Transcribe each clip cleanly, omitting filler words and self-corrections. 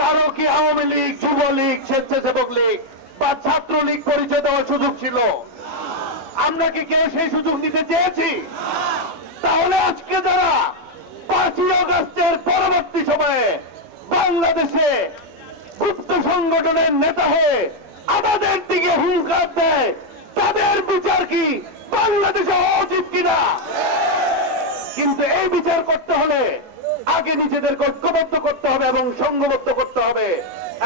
কারো কি আওয়ামী লীগ, যুবলীগ, স্বেচ্ছাসেবক লীগ বা ছাত্রলীগ পরিচয় দেওয়ার সুযোগ ছিল? আমরা কি কেউ সেই সুযোগ নিতে চেয়েছি? তাহলে আজকে যারা 5ই আগস্টের পরবর্তী সময়ে বাংলাদেশে গুপ্ত সংগঠনের নেতা হয়ে আমাদের দিকে হুঙ্কার দেয়, তাদের বিচার কি বাংলাদেশে হওয়া উচিত কিনা? কিন্তু এই বিচার করতে হলে আগে নিজেদেরকে ঐক্যবদ্ধ করতে হবে এবং সংঘবদ্ধ করতে হবে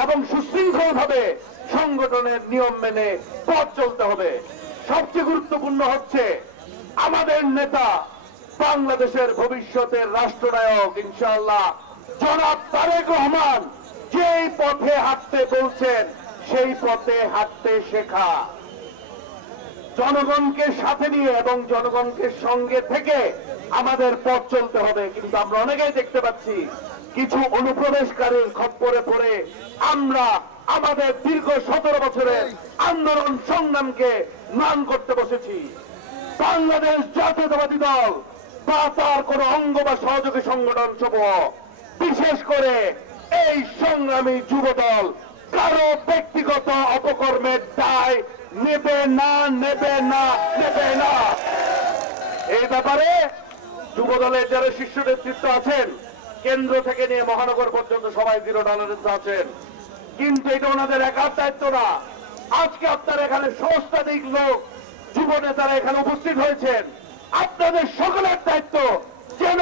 এবং সুশৃঙ্খল ভাবে সংগঠনের নিয়ম মেনে পথ চলতে হবে। সবচেয়ে গুরুত্বপূর্ণ হচ্ছে আমাদের নেতা, বাংলাদেশের ভবিষ্যতের রাষ্ট্রনায়ক ইনশাআল্লাহ জনাব তারেক রহমান যেই পথে হাঁটতে বলছেন সেই পথে হাঁটতে শেখা, জনগণকে সাথে নিয়ে এবং জনগণকে সঙ্গে থেকে আমাদের পথ চলতে হবে। কিন্তু আমরা অনেকেই দেখতে পাচ্ছি কিছু অনুপ্রবেশকারীর খপ্পরে পড়ে আমরা আমাদের দীর্ঘ 17 বছরের আন্দোলন সংগ্রামকে ম্লান করতে বসেছি। বাংলাদেশ জাতীয়তাবাদী দল বা তার কোন অঙ্গ বা সহযোগী সংগঠন সমূহ, বিশেষ করে এই সংগ্রামী যুব দল কারো ব্যক্তিগত অপকর্মের দায় নেবে না, নেবে না, নেবে না। এই ব্যাপারে যুব দলের যারা শীর্ষ নেতৃত্ব আছেন, কেন্দ্র থেকে নিয়ে মহানগর পর্যন্ত সবাই জিরো টলারেন্স আছেন। কিন্তু এটা ওনাদের একার দায়িত্ব না। আজকে আপনারা এখানে সহস্রাধিক লোক যুব নেতারা এখানে উপস্থিত হয়েছেন, আপনাদের সকলের দায়িত্ব যেন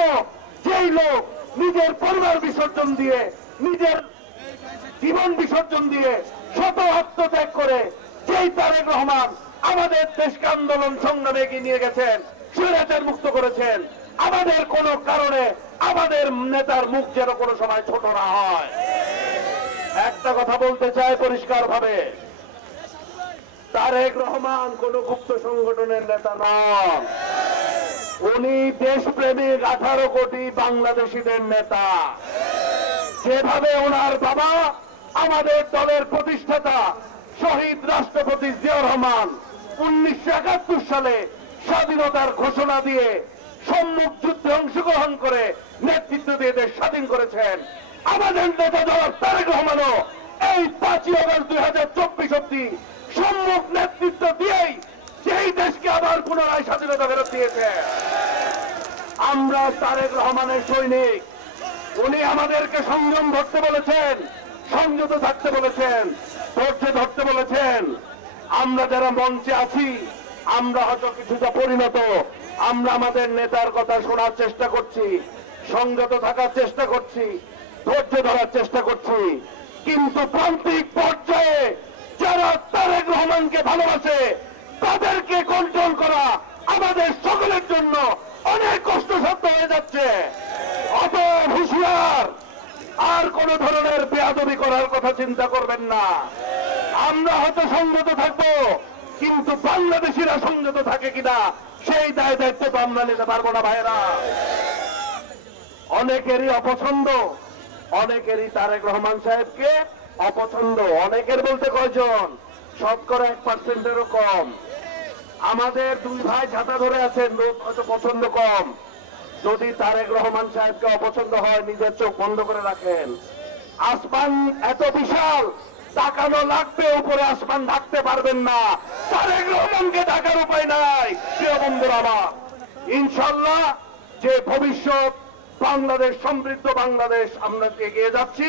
যেই লোক নিজের পরিবার বিসর্জন দিয়ে, নিজের জীবন বিসর্জন দিয়ে শত আত্মত্যাগ করে যেই তারেক রহমান আমাদের দেশকে আন্দোলন সংগ্রামে এগিয়ে নিয়ে গেছেন, স্বৈরাচার মুক্ত করেছেন, আমাদের কোন কারণে আমাদের নেতার মুখ যেন কোনো সময় ছোট না হয়। একটা কথা বলতে চাই পরিষ্কার ভাবে, তারেক রহমান কোন গুপ্ত সংগঠনের নেতা নন। উনি দেশপ্রেমিক 18 কোটি বাংলাদেশিদের নেতা। যেভাবে ওনার বাবা আমাদের দলের প্রতিষ্ঠাতা শহীদ রাষ্ট্রপতি জিয়াউর রহমান 1971 সালে স্বাধীনতার ঘোষণা দিয়ে সম্মুখ যুদ্ধে অংশগ্রহণ করে নেতৃত্ব দিয়ে দেশ স্বাধীন করেছেন, আমাদের নেতা জনাব তারেক রহমানও এই 5ই আগস্ট 2024 অব্দি সম্মুখ নেতৃত্ব দিয়েই সেই দেশকে আবার পুনরায় স্বাধীনতা ফেরত দিয়েছে। আমরা তারেক রহমানের সৈনিক। উনি আমাদেরকে সংযম ধরতে বলেছেন, সংযত থাকতে বলেছেন, ধৈর্য ধরতে বলেছেন। আমরা যারা মঞ্চে আছি আমরা হয়তো কিছুটা পরিণত, আমরা আমাদের নেতার কথা শোনার চেষ্টা করছি, সংযত থাকার চেষ্টা করছি, ধৈর্য ধরার চেষ্টা করছি। কিন্তু প্রান্তিক পর্যায়ে যারা তারেক রহমানকে ভালোবাসে তাদেরকে কন্ট্রোল করা আমাদের সকলের জন্য অনেক কষ্টসাধ্য হয়ে যাচ্ছে। অত হুঁশিয়ার, আর কোন ধরনের বেয়াদবি করার কথা চিন্তা করবেন না। আমরা হয়তো সংযত থাকবো, কিন্তু বাংলাদেশিরা সংযত থাকে কিনা সেই দায় দায়িত্ব তো আমরা নিতে পারবো না ভাইয়েরা। অনেকেরই অপছন্দ, অনেকেরই তারেক রহমান সাহেবকে অপছন্দ। অনেকের বলতে কয়জন? শতকরা 1%-এরও কম। আমাদের দুই ভাই ছাতা ধরে আছেন, লোক হয়তো পছন্দ কম। যদি তারেক রহমান সাহেবকে অপছন্দ হয় নিজের চোখ বন্ধ করে রাখেন। আসমান এত বিশাল, তাকানো লাগবে, উপরে আসমান ঢাকতে পারবেন না। তারেক রহমানকে ঢাকার উপায় নাই। প্রিয় বন্ধুরা আমার, ইনশাল্লাহ যে ভবিষ্যৎ বাংলাদেশ, সমৃদ্ধ বাংলাদেশ আমরা এগিয়ে যাচ্ছি,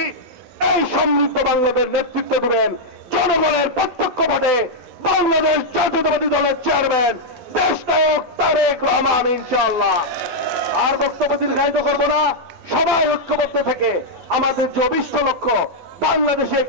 এই সমৃদ্ধ বাংলাদেশ নেতৃত্ব দেবেন জনগণের প্রত্যক্ষ ভোটে বাংলাদেশ জাতীয়তাবাদী দলের চেয়ারম্যান দেশ নায়ক তারেক রহমান ইনশাআল্লাহ। আর বক্তব্য দীর্ঘায়িত করবো না। সবাই ঐক্যবদ্ধ থেকে আমাদের যে অভিষ্ট লক্ষ্য বাংলাদেশে